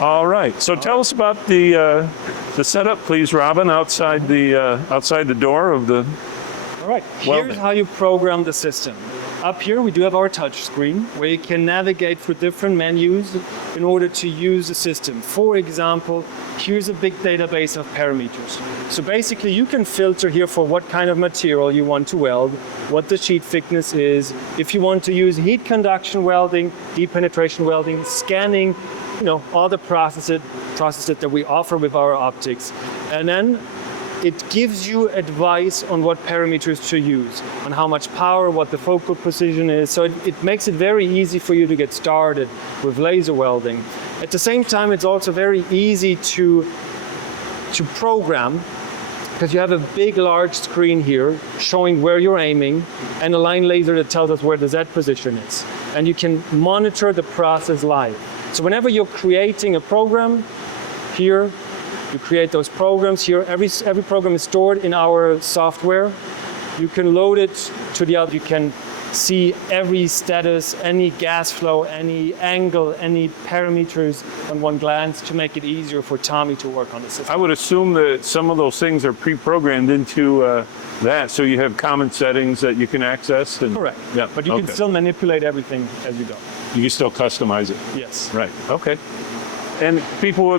All right. So tell us about the setup, please, Robin, outside the door of the. All right, Welding. here's how you program the system. Up here we do have our touch screen where you can navigate through different menus in order to use the system. For example, here's a big database of parameters. So basically you can filter here for what kind of material you want to weld, what the sheet thickness is, if you want to use heat conduction welding, deep penetration welding, scanning, all the processes that we offer with our optics. And then it gives you advice on what parameters to use, on how much power, what the focal precision is. So it makes it very easy for you to get started with laser welding. At the same time, it's also very easy to program, because you have a big, large screen here showing where you're aiming and a line laser that tells us where the Z position is. And you can monitor the process live. So whenever you're creating a program here, you create those programs here. Every program is stored in our software. You can load it to the other. You can see every status, any gas flow, any angle, any parameters on one glance to make it easier for Tommy to work on the system. I would assume that some of those things are pre-programmed into that, so you have common settings that you can access. Correct. Yeah. But you can still manipulate everything as you go. You can still customize it. Yes. Right. Okay. And people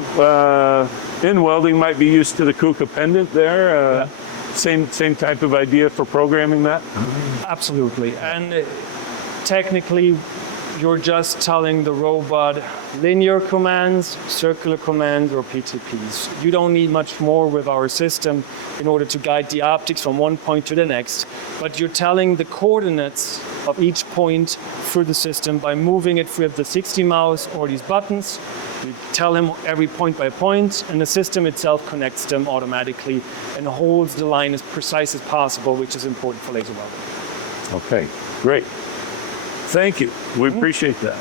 in welding might be used to the KUKA pendant there. Yeah. Same type of idea for programming that? Absolutely. And technically, you're just telling the robot linear commands, circular commands, or PTPs. You don't need much more with our system in order to guide the optics from one point to the next. But you're telling the coordinates of each point through the system by moving it with the 60 mouse or these buttons. You tell him every point by point, and the system itself connects them automatically and holds the line as precise as possible, which is important for laser welding. Okay, great. Thank you. We appreciate that.